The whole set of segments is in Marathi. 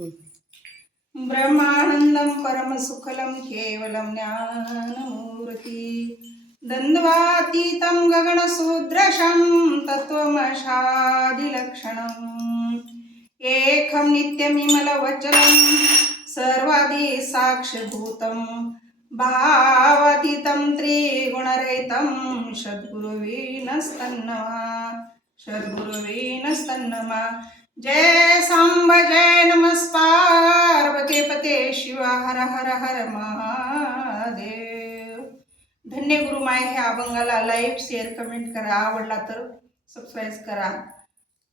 ब्रह्मानंदम परमसुखलम केवलम ज्ञानमूर्ती। द्वंद्वातीतं गगनसूद्रशं तत्त्वमशादिलक्षणम् एकं नित्यमिमलवचनं सर्वाधिसाक्षिभूतं भावातीतं त्रिगुणरहितं षद्गुरुवीनस्तन्नमा षद्गुरुवीनस्तन्नमा जय सांब जय नमस्कार पते शिवा हर हर हर महादेव. धन्य गुरु माय ह्या अभंगाला लाईक शेअर कमेंट करा. आवडला तर सबस्क्राईब करा.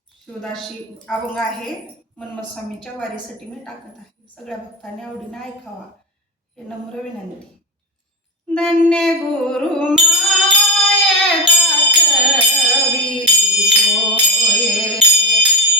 शिवदाशी अभंग आहे. मनमस्वामीच्या वारीसाठी मी टाकत आहे. सगळ्या भक्तांनी आवडीनं ऐकावा. हे नम्र विनंती. धन्य गुरु माय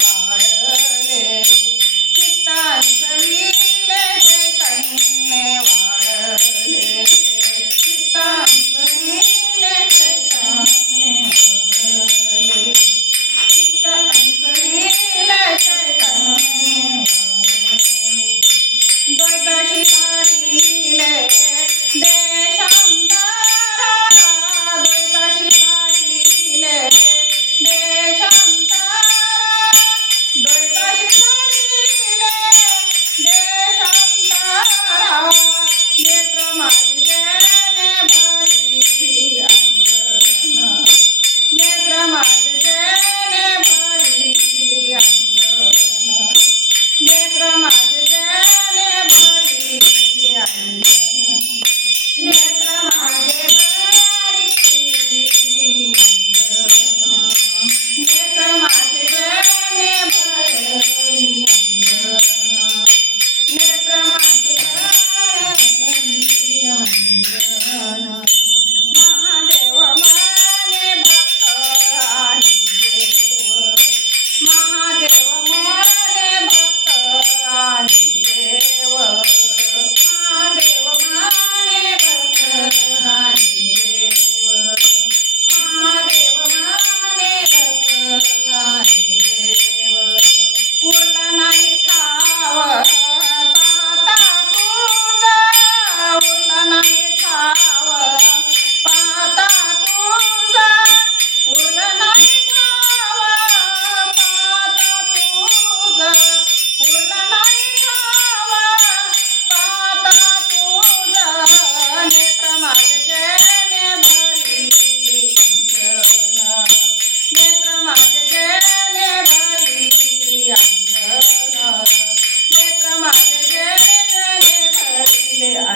Yeah. Yeah.